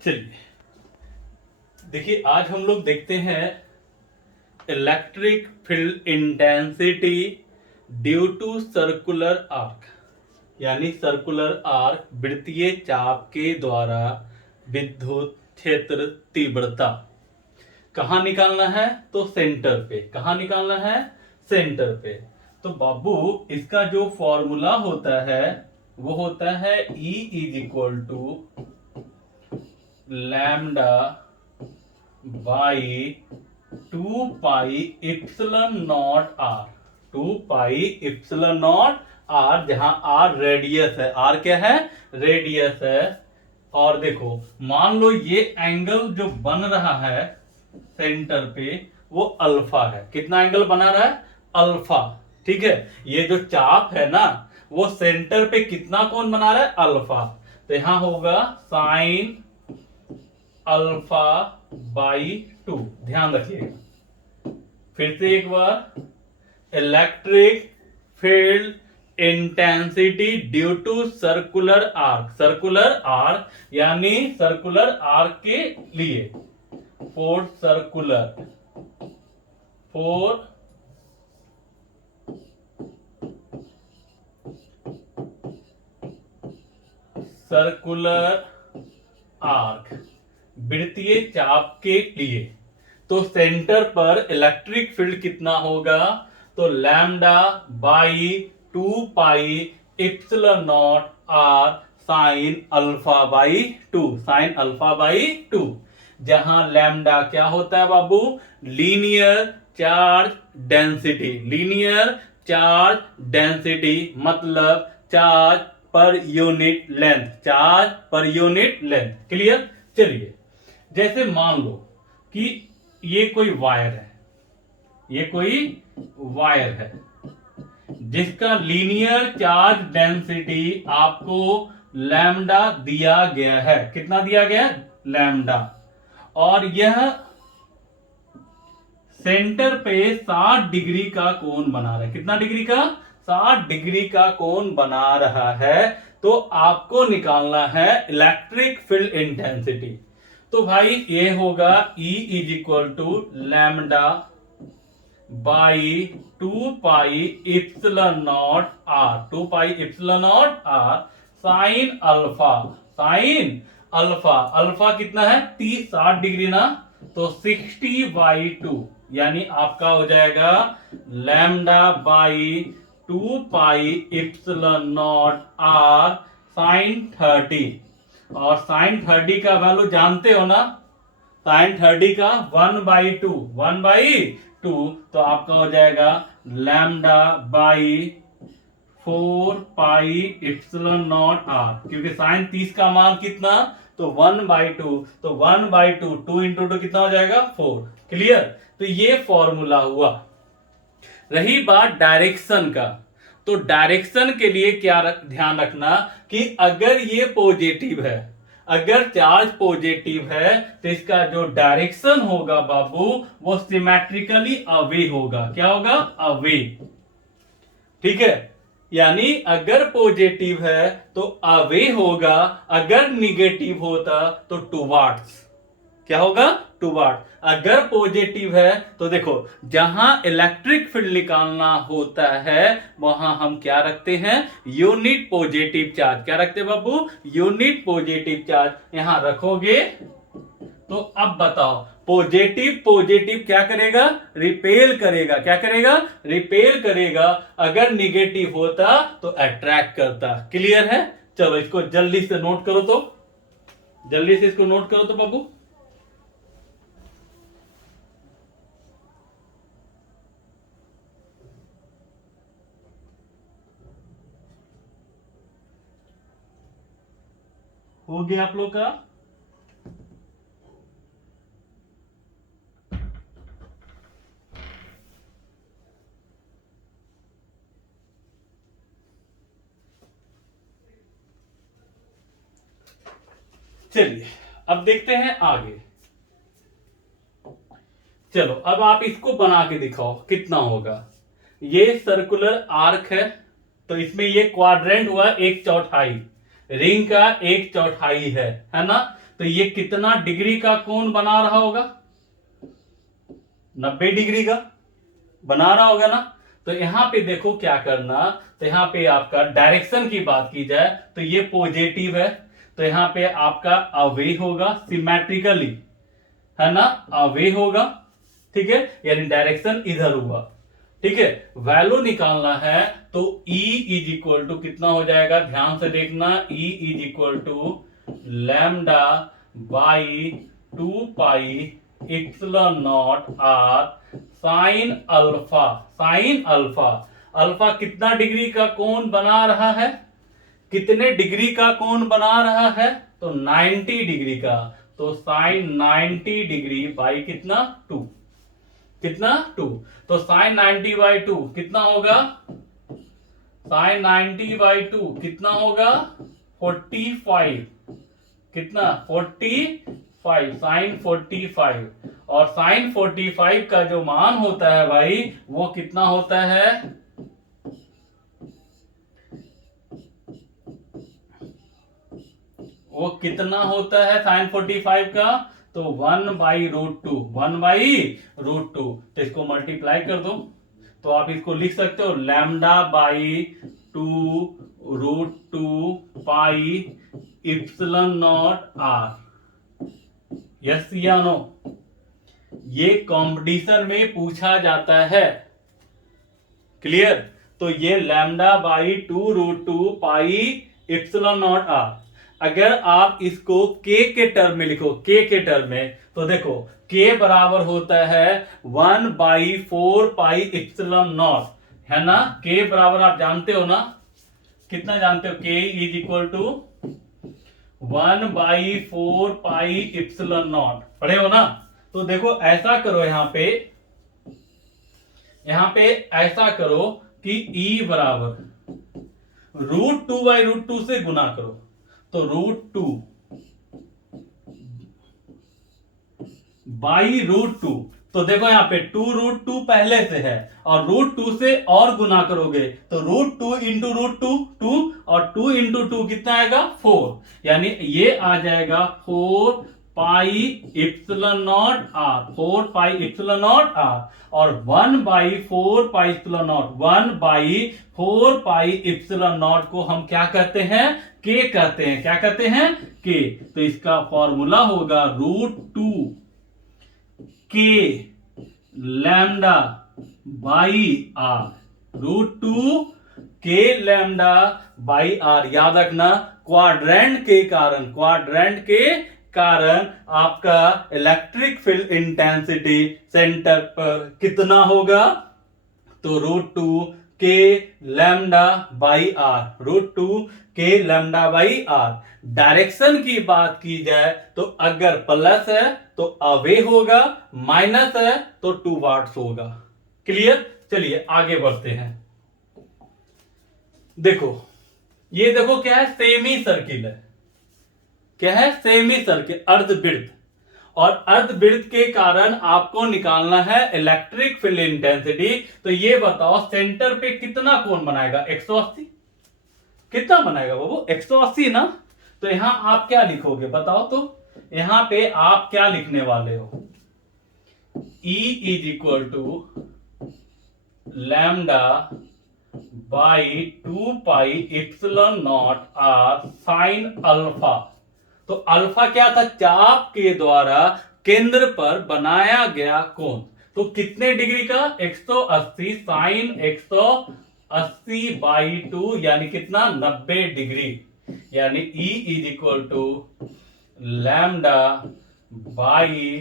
चलिए देखिए, आज हम लोग देखते हैं electric field intensity due to circular arc, यानी सर्कुलर आर्क वृत्तीय चाप के द्वारा विद्युत क्षेत्र तीव्रता कहाँ निकालना है? तो सेंटर पे। कहाँ निकालना है? सेंटर पे। तो बाबू इसका जो फॉर्मूला होता है वो होता है E is equal to lambda by 2 pi epsilon naught R. 2 pi epsilon naught R, जहां आर रेडियस है। आर क्या है? रेडियस है। और देखो, मान लो ये एंगल जो बन रहा है सेंटर पे वो अल्फा है। कितना एंगल बना रहा है? अल्फा। ठीक है, ये जो चाप है ना वो सेंटर पे कितना कोण बना रहा है? अल्फा। तो यहां होगा साइन अल्फा बाई 2। ध्यान रखिएगा। फिर से एक बार, electric field intensity due to circular arc. Circular arc यानी सर्कुलर आर्क के लिए, फोर सर्कुलर आर्क वृत्तीय चाप के लिए। तो सेंटर पर इलेक्ट्रिक फील्ड कितना होगा? तो lambda by 2 pi epsilon naught R sine alpha by 2। Sine alpha by 2, जहां लैम्डा क्या होता है बाबू? Linear charge density. Linear charge density मतलब charge per unit length. Charge per unit length. Clear? चलिए, जैसे मान लो कि ये कोई वायर है, ये कोई वायर है जिसका लीनियर चार्ज डेंसिटी आपको लैम्डा दिया गया है। कितना दिया गया? लैम्डा। और यह सेंटर पे 60 डिग्री का कोण बना रहा है। कितना डिग्री का? 60 डिग्री का कोण बना रहा है। तो आपको निकालना है इलेक्ट्रिक फील्ड इंटेंसिटी। तो भाई ये होगा E is equal to lambda by 2 pi epsilon naught R. 2 pi epsilon naught R sine alpha. Sine alpha, alpha कितना है? 60 डिग्री ना, तो 60/2 यानी आपका हो जाएगा lambda by 2 pi epsilon naught R sine 30। और साइन 30 का वैल्यू जानते हो ना? साइन 30 का 1/2। 1/2 तो आपका हो जाएगा lambda by 4 pi epsilon naught R, क्योंकि साइन 30 का मान कितना? तो 1/2। तो 1/2 2 इंटू 2 कितना हो जाएगा? 4। क्लियर? तो ये फॉर्मूला हुआ। रही बात डायरेक्शन का, तो डायरेक्शन के लिए क्या ध्यान रखना कि अगर ये पॉजिटिव है, अगर चार्ज पॉजिटिव है तो इसका जो डायरेक्शन होगा बाबू वो सिमेट्रिकली अवे होगा। क्या होगा? अवे। ठीक है, यानी अगर पॉजिटिव है तो अवे होगा, अगर निगेटिव होता तो टुवर्ड्स। क्या होगा? टुवर्ड्स। अगर पॉजिटिव है तो देखो, जहां इलेक्ट्रिक फील्ड निकालना होता है वहां हम क्या रखते हैं? Unit positive charge. क्या रखते हैं बाबू? Unit positive charge. यहां रखोगे तो अब बताओ, पॉजिटिव पॉजिटिव क्या करेगा? रिपेल करेगा। क्या करेगा? रिपेल करेगा। अगर निगेटिव होता तो अट्रैक्ट करता। क्लियर है? चलो इसको जल्दी से नोट करो, तो जल्दी से इसको नोट करो तो बाबू। हो गया आप लोग का? चलिए अब देखते हैं आगे। चलो अब आप इसको बना के दिखाओ कितना होगा। ये सर्कुलर आर्क है, तो इसमें ये क्वाड्रेंट हुआ 1/4, रिंग का 1/4 है ना? तो ये कितना डिग्री का कोण बना रहा होगा? 90 डिग्री का बना रहा होगा ना। तो यहां पे देखो क्या करना, तो यहां पे आपका डायरेक्शन की बात की जाए तो ये पॉजिटिव है, तो यहां पे आपका अवे होगा सिमेट्रिकली, है ना, अवे होगा, ठीक है, यानी डायरेक्शन इधर हुआ, ठीक है। वैल्यू निकालना है तो E इज इक्वल टू कितना हो जाएगा, ध्यान से देखना, E is equal to lambda by 2 pi epsilon naught R sine alpha. Sine alpha, alpha कितना डिग्री का कोण बना रहा है, कितने डिग्री का कोण बना रहा है, तो 90 डिग्री का, तो साइन 90 डिग्री बाई कितना 2, कितना 2, तो साइन 90 बाई 2 कितना होगा, साइन 90 बाई 2 कितना होगा 45, कितना 45, साइन 45, और साइन 45 का जो मान होता है भाई वो कितना होता है, वो कितना होता है साइन 45 का, तो 1/√2, 1/√2, तो इसको मल्टीप्लाई कर दो, तो आप इसको लिख सकते हो lambda by 2√2 pi epsilon naught R. Yes या नो? ये कंपटीशन में पूछा जाता है, क्लियर। तो ये lambda by 2√2 pi epsilon naught R, अगर आप इसको के टर्म में लिखो, के टर्म में, तो देखो के बराबर होता है 1/4 पाई इप्सिलॉन नॉट, है ना। के बराबर आप जानते हो ना, कितना जानते हो, K is equal to 1/4 pi epsilon naught, पढ़े हो ना। तो देखो ऐसा करो, यहां पे ऐसा करो कि E बराबर √2/√2 से गुना करो, तो √2 बाई √2, तो देखो यहां पे 2√2 पहले से है और √2 से और गुना करोगे तो √2 इंटू √2 2, और 2 इंटू 2 कितना आएगा 4, यानी ये आ जाएगा 4 pi epsilon naught R, 4 pi epsilon naught R, और 1/4 pi epsilon naught, 1/4 pi epsilon naught को हम क्या कहते हैं, के कहते हैं, क्या कहते हैं, के। तो इसका फॉर्मूला होगा √2 के लैम्डा बाई आर, √2 के लैम्डा बाई आर। याद रखना क्वाड्रेंट के कारण आपका इलेक्ट्रिक फील्ड इंटेंसिटी सेंटर पर कितना होगा, तो √2 के लैम्डा बाई आर, √2 के लैम्डा बाई आर। डायरेक्शन की बात की जाए तो अगर प्लस है तो अवे होगा, माइनस है तो टूवार्ड्स होगा, क्लियर। चलिए आगे बढ़ते हैं। देखो ये देखो क्या है, सेमी सर्किल है, क्या है, सेमी सर्किल, अर्धवृत्त, और अर्धवृत्त के कारण आपको निकालना है इलेक्ट्रिक फील्ड इंटेंसिटी। तो ये बताओ सेंटर पे कितना कोण बनाएगा, 180, कितना बनाएगा बाबू 180 ना। तो यहां आप क्या लिखोगे बताओ, तो यहां पे आप क्या लिखने वाले हो, E is equal to lambda by 2 pi epsilon naught R sine alpha. तो अल्फा क्या था, चाप के द्वारा केंद्र पर बनाया गया कोण, तो कितने डिग्री का 180, साइन 180/2 यानी कितना 90 डिग्री, यानी E is equal to lambda by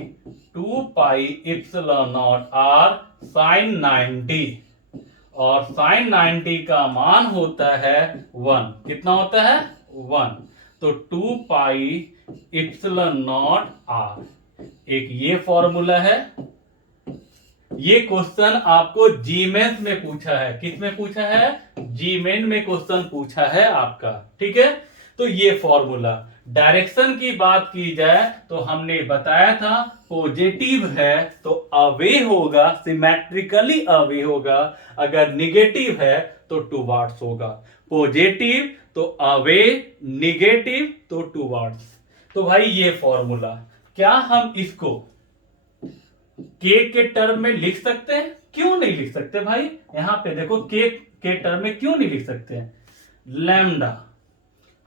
2 pi epsilon naught R sine 90, और साइन 90 का मान होता है 1, कितना होता है 1, तो 2 पाई इप्सिलॉन नॉट आर। एक ये फॉर्मूला है, ये क्वेश्चन आपको जीमेंस में पूछा है, किस में पूछा है, जीमेन में क्वेश्चन पूछा है आपका, ठीक है। तो ये फॉर्मूला। डायरेक्शन की बात की जाए तो हमने बताया था पॉजिटिव है तो अवे होगा, सिमेट्रिकली अवे होगा, अगर निगेटिव है तो टूवार्ड्स होगा, पॉजिटिव तो अवे, निगेटिव तो टूवार्ड्स। तो भाई ये फॉर्मूला, क्या हम इसको के टर्म में लिख सकते हैं? क्यों नहीं लिख सकते भाई? यहां पे देखो के टर्म में क्यों नहीं लिख सकते हैं? लैम्डा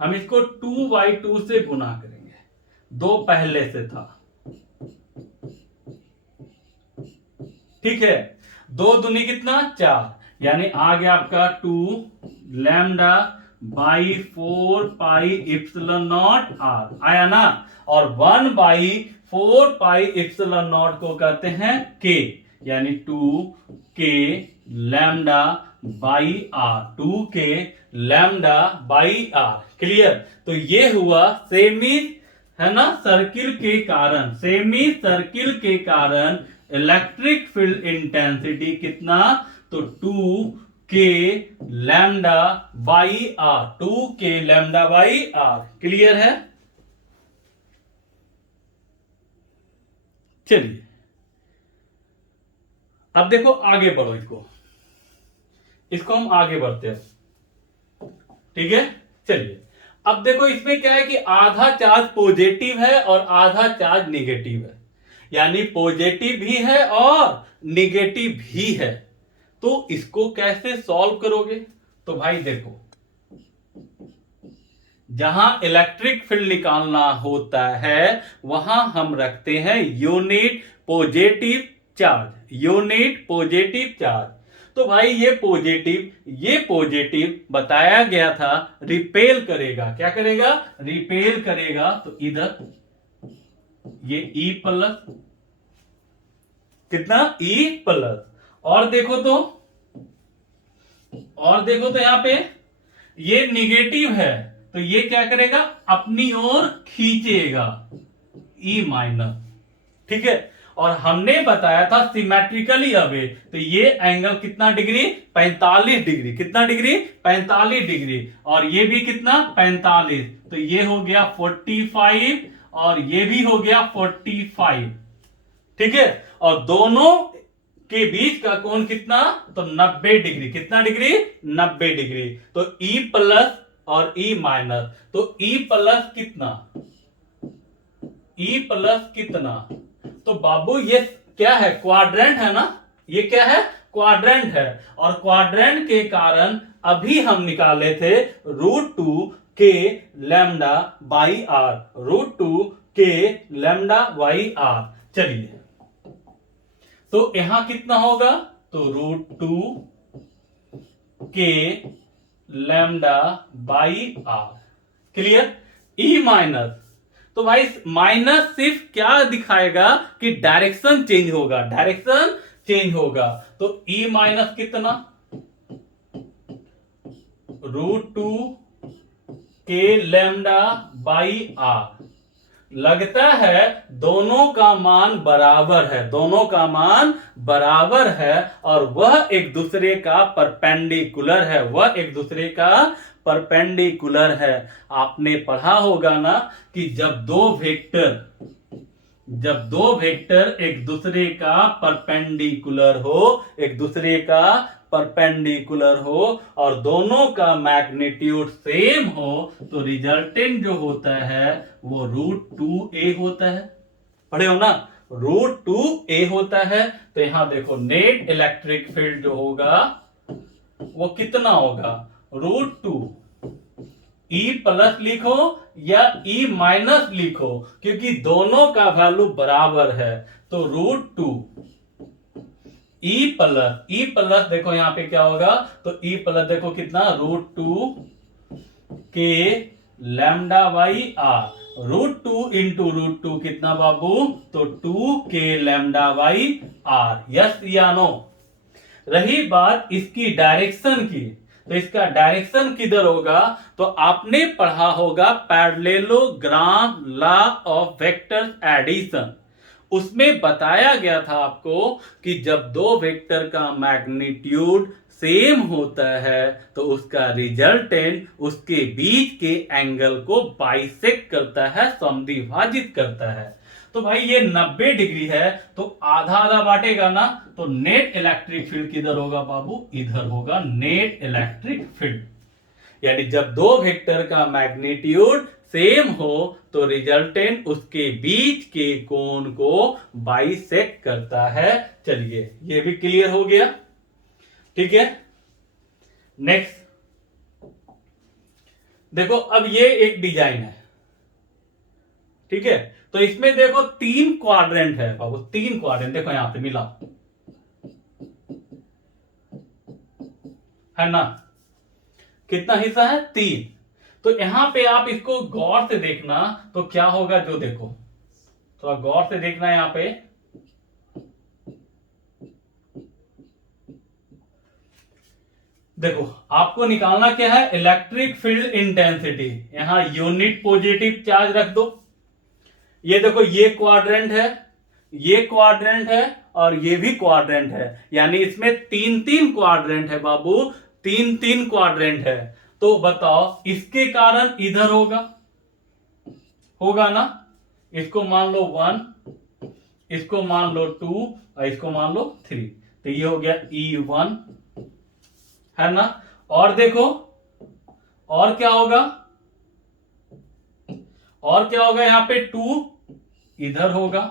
हम इसको 2/2 से गुना करेंगे, 2 पहले से था, ठीक है। 2 दूनी कितना? 4, यानी आ गया आपका 2 lambda by 4 pi epsilon naught R, आया ना। और 1/4 पाई इप्सिलॉन नॉट को कहते हैं के, यानी 2 k lambda by R, 2 k lambda by R. Clear? तो ये हुआ सेमी, है ना, सर्किल के कारण, सेमी सर्किल के कारण इलेक्ट्रिक फील्ड इंटेंसिटी कितना? तो 2k lambda by R, 2k lambda by R. Clear है? चलिए अब देखो, आगे बढ़ो, इसको हम आगे बढ़ते हैं, ठीक है। चलिए अब देखो, इसमें क्या है कि आधा चार्ज पॉजिटिव है और आधा चार्ज निगेटिव है, यानी पॉजिटिव भी है और निगेटिव भी है। तो इसको कैसे सॉल्व करोगे? तो भाई देखो, जहां इलेक्ट्रिक फील्ड निकालना होता है वहां हम रखते हैं unit positive charge, unit positive charge. तो भाई ये पॉजिटिव बताया गया था रिपेल करेगा, क्या करेगा? रिपेल करेगा। तो इधर ये E प्लस, कितना? E plus. और देखो तो यहां पे ये निगेटिव है, तो ये क्या करेगा? अपनी ओर खींचेगा, E माइनस, ठीक है। और हमने बताया था सिमेट्रिकली अवे, तो ये एंगल कितना डिग्री? 45 डिग्री। कितना डिग्री? 45 डिग्री। और ये भी कितना? 45। तो ये हो गया 45 और ये भी हो गया 45, ठीक है। और दोनों के बीच का कोण कितना? तो 90 डिग्री। कितना डिग्री? 90 डिग्री। तो E प्लस और E माइनस, तो E प्लस कितना? E प्लस कितना? तो बाबू ये क्या है? क्वाड्रेंट है ना, ये क्या है? क्वाड्रेंट है। और क्वाड्रेंट के कारण अभी हम निकाले थे √2k lambda by R, √2k lambda by R. चलिए तो यहां कितना होगा? तो √2k lambda by R. Clear? E minus, तो भाई माइनस सिर्फ क्या दिखाएगा कि डायरेक्शन चेंज होगा, डायरेक्शन चेंज होगा। तो E माइनस कितना? √2k lambda by are. लगता है दोनों का मान बराबर है, दोनों का मान बराबर है और वह एक दूसरे का परपेंडिकुलर है, वह एक दूसरे का परपेंडिकुलर है। आपने पढ़ा होगा ना कि जब दो वेक्टर एक दूसरे का परपेंडिकुलर हो, एक दूसरे का परपेंडिकुलर हो और दोनों का मैग्नीट्यूड सेम हो, तो रिजल्टेंट जो होता है वो √2a होता है। पढ़े हो ना? √2a होता है। तो यहां देखो, नेट इलेक्ट्रिक फील्ड जो होगा वो कितना होगा? √2। E प्लस लिखो या E माइनस लिखो, क्योंकि दोनों का वैल्यू बराबर है। तो √2 E प्लस देखो यहां पे क्या होगा? तो E प्लस देखो कितना? √2k lambda by R. √2 into √2 कितना बाबू? तो 2k lambda by R. Yes या नो? रही बात इसकी डायरेक्शन की, तो इसका डायरेक्शन किधर होगा? तो आपने पढ़ा होगा parallelogram law of vector addition. उसमें बताया गया था आपको कि जब दो वेक्टर का मैग्नीट्यूड सेम होता है तो उसका रिजल्टेंट उसके बीच के एंगल को बाइसेक्ट करता है, समद्विभाजित करता है। तो भाई ये 90 डिग्री है, तो आधा आधा बांटेगा ना, तो नेट इलेक्ट्रिक फील्ड किधर होगा बाबू? इधर होगा नेट इलेक्ट्रिक फील्ड। यानी जब दो वेक्टर का मैग्नीट्यूड सेम हो तो रिजल्टेंट उसके बीच के कोण को बाइसेक्ट करता है। चलिए ये भी क्लियर हो गया। ठीक है, नेक्स्ट देखो, अब ये एक डिजाइन है। ठीक है, तो इसमें देखो 3 क्वाड्रेंट है बाबू, 3 क्वाड्रेंट देखो यहां पे मिला है ना, कितना हिस्सा है 3। तो यहां पे आप इसको गौर से देखना तो क्या होगा, जो देखो थोड़ा गौर से देखना है यहां पे। देखो आपको निकालना क्या है, इलेक्ट्रिक फील्ड इंटेंसिटी। यहां यूनिट पॉजिटिव चार्ज रख दो। ये देखो ये क्वाड्रेंट है, ये क्वाड्रेंट है और ये भी क्वाड्रेंट है, यानी इसमें 3-3 क्वाड्रेंट है बाबू, 3-3 क्वाड्रेंट है। तो बताओ इसके कारण इधर होगा ना, इसको मान लो 1, इसको मान लो 2 और इसको मान लो 3। तो ये हो गया E1 है ना। और देखो और क्या होगा, और क्या होगा, यहां पे 2 इधर होगा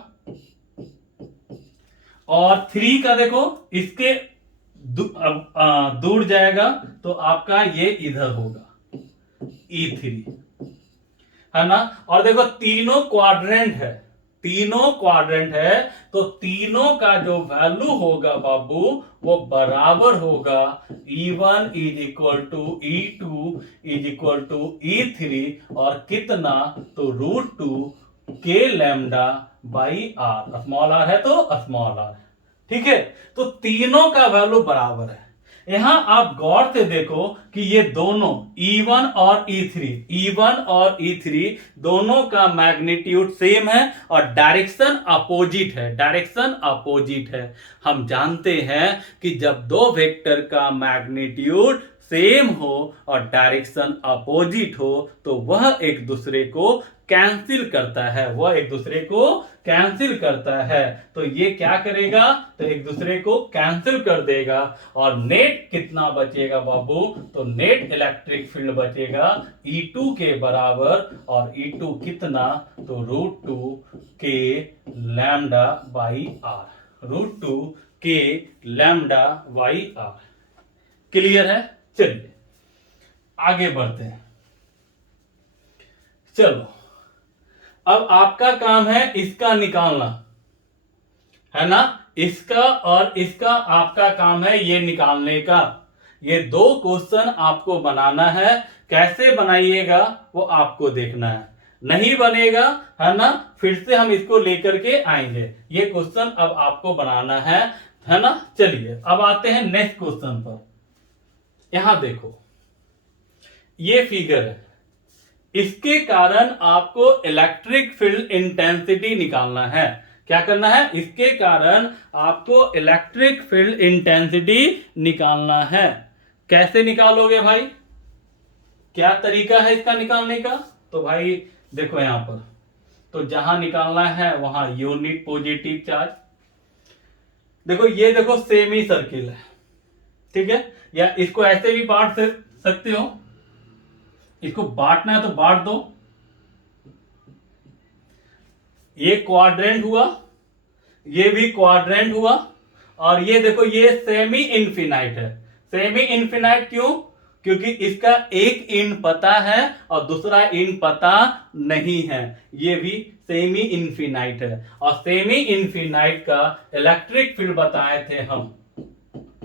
और 3 का देखो इसके दूर जाएगा तो आपका ये इधर होगा E3 है ना। और देखो तीनों क्वाड्रेंट है, तीनों क्वाड्रेंट है, तो तीनों का जो वैल्यू होगा बाबू वो बराबर होगा। E1 is equal to E2 is equal to E3 और कितना, तो √2 K lambda by R। Small r है तो स्मॉल r। ठीक है, तो तीनों का वैल्यू बराबर है। यहां आप गौर से देखो कि ये दोनों E1 और E3 दोनों का मैग्नीट्यूड सेम है और डायरेक्शन अपोजिट है, डायरेक्शन अपोजिट है। हम जानते हैं कि जब दो वेक्टर का मैग्नीट्यूड सेम हो और डायरेक्शन अपोजिट हो तो वह एक दूसरे को कैंसिल करता है, वह एक दूसरे को कैंसिल करता है। तो ये क्या करेगा, तो एक दूसरे को कैंसिल कर देगा और नेट कितना बचेगा बाबू, तो नेट इलेक्ट्रिक फील्ड बचेगा E2 के बराबर। और E2 कितना, तो √2 K lambda by R, √2 K lambda by R। Clear है। चलिए आगे बढ़ते हैं। चलो अब आपका काम है इसका निकालना, है ना, इसका और इसका आपका काम है ये निकालने का। ये 2 क्वेश्चन आपको बनाना है, कैसे बनाइएगा वो आपको देखना है। नहीं बनेगा है ना, फिर से हम इसको लेकर के आएंगे। ये क्वेश्चन अब आपको बनाना है ना। चलिए अब आते हैं नेक्स्ट क्वेश्चन पर। यहां देखो ये फिगर है, इसके कारण आपको इलेक्ट्रिक फील्ड इंटेंसिटी निकालना है। क्या करना है, इसके कारण आपको इलेक्ट्रिक फील्ड इंटेंसिटी निकालना है। कैसे निकालोगे भाई, क्या तरीका है इसका निकालने का, तो भाई देखो यहां पर, तो जहां निकालना है वहां यूनिट पॉजिटिव चार्ज। देखो ये देखो सेमी सर्किल है, ठीक है, या इसको ऐसे भी बांट सकते हो, इसको बांटना है तो बांट दो। ये क्वाड्रेंट हुआ, ये भी क्वाड्रेंट हुआ, और ये देखो ये सेमी इंफिनाइट है। सेमी इंफिनाइट क्यों, क्योंकि इसका एक इंड पता है और दूसरा इंड पता नहीं है। ये भी सेमी इंफिनाइट है, और सेमी इंफिनाइट का इलेक्ट्रिक फील्ड बताए थे हम,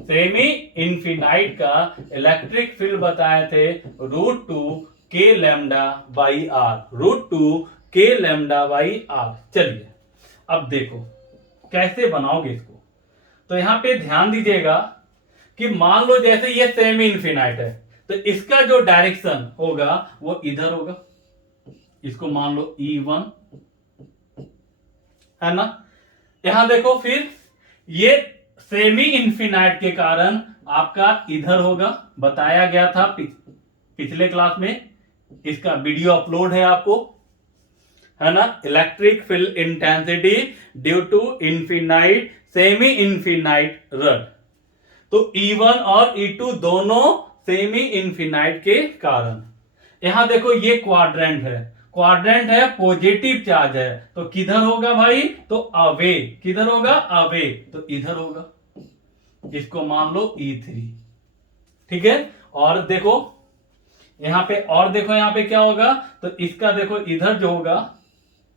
सेमी इंफिनाइट का इलेक्ट्रिक फील्ड बताए थे √2 K lambda by R, √2 K lambda by R। चलिए अब देखो कैसे बनाओगे इसको। तो यहां पे ध्यान दीजिएगा कि मान लो जैसे ये सेमी इंफिनाइट है, तो इसका जो डायरेक्शन होगा वो इधर होगा, इसको मान लो E1 है ना। यहां देखो फिर ये सेमी इंफिनाइट के कारण आपका इधर होगा, बताया गया था पिछले क्लास में, इसका वीडियो अपलोड है आपको, है ना। Electric field intensity due to infinite semi infinite rod. तो E1 और E2 दोनों सेमी इंफिनाइट के कारण। यहां देखो ये क्वाड्रेंट है, क्वाड्रेंट है, पॉजिटिव चार्ज है, तो किधर होगा भाई? तो अवे। किधर होगा? अवे, तो इधर होगा। इसको मान लो E3। ठीक है, और देखो यहां पे, और देखो यहां पे क्या होगा, तो इसका देखो इधर जो होगा,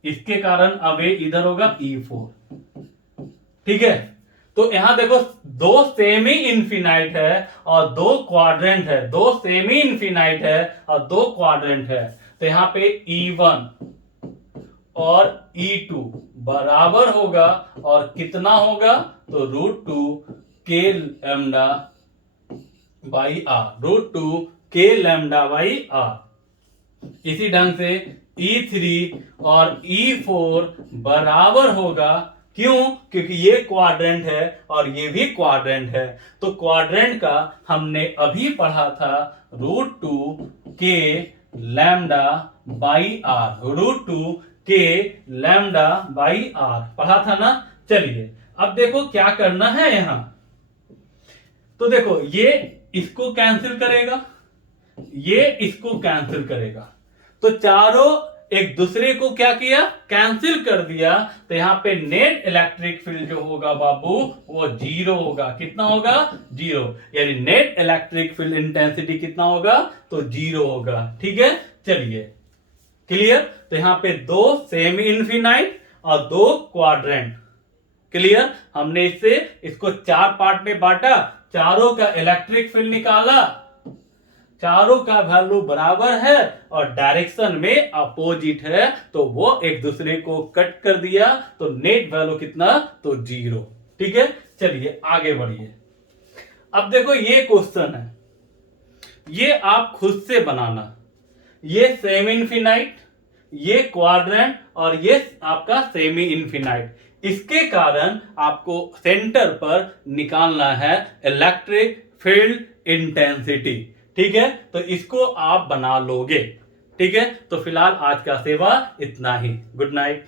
इसके कारण अवे इधर होगा E4। ठीक है, तो यहां देखो दो सेमी इंफिनाइट है और दो क्वाड्रेंट है, दो सेमी इंफिनाइट है और दो क्वाड्रेंट है, तो यहां पे E1 और E2 बराबर होगा, और कितना होगा? तो √2 k lambda by R, √2 k lambda by R. इसी ढंग से E3 और E4 बराबर होगा, क्यों? क्योंकि ये क्वाड्रेंट है और ये भी क्वाड्रेंट है, तो क्वाड्रेंट का हमने अभी पढ़ा था √2 k lambda by R, √2 k lambda by R पढ़ा था ना। चलिए अब देखो क्या करना है यहां, तो देखो ये इसको कैंसिल करेगा, ये इसको कैंसिल करेगा, तो चारों एक दूसरे को क्या किया? कैंसिल कर दिया, तो यहां पे नेट इलेक्ट्रिक फील्ड जो होगा बाबू वो 0 होगा। कितना होगा? 0, यानी नेट इलेक्ट्रिक फील्ड इंटेंसिटी कितना होगा? तो 0 होगा। ठीक है, चलिए क्लियर। तो यहां पे दो सेमी इंफिनाइट और दो क्वाड्रेंट। क्लियर, हमने इसको चार पार्ट में बांटा, चारों का इलेक्ट्रिक फील्ड निकाला, चारों का वैल्यू बराबर है और डायरेक्शन में अपोजिट है, तो वो एक दूसरे को कट कर दिया, तो नेट वैल्यू कितना? तो 0। ठीक है, चलिए आगे बढ़िए। अब देखो ये क्वेश्चन है, ये आप खुद से बनाना। ये सेमी इंफिनाइट, ये क्वाड्रेंट और ये आपका सेमी इंफिनाइट, इसके कारण आपको सेंटर पर निकालना है इलेक्ट्रिक फील्ड इंटेंसिटी। ठीक है, तो इसको आप बना लोगे। ठीक है, तो फिलहाल आज का सेवा इतना ही। Good night.